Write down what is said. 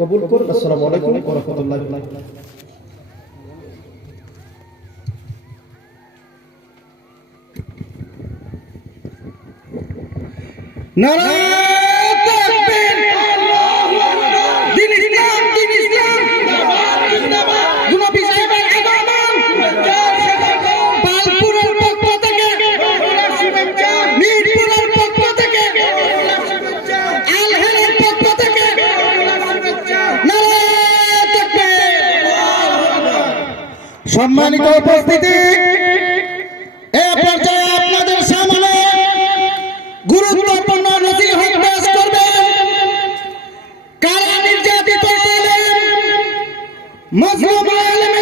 কবুল করুন। আসসালামু আলাইকুম ওয়া রাহমাতুল্লাহি ওয়া বারাকাতুহু। নারায়ে তাকবীর, আল্লাহু আকবার। দিন ইসলাম জিন্দাবাদ জিন্দাবাদ। গুলাবী সাহেবের আগমন, পালপুরের পক্ষ থেকে, মিরপুরের পক্ষ থেকে, আলহের পক্ষ থেকে নারায়ে তাকবীর। সম্মানিত উপস্থিতি, এ পর্যায়ে আপনাদের সামনে গুরুত্বপূর্ণ নসিহত পেশ করবেন কারা নির্যাতিত আলেম, মজলুম আলেম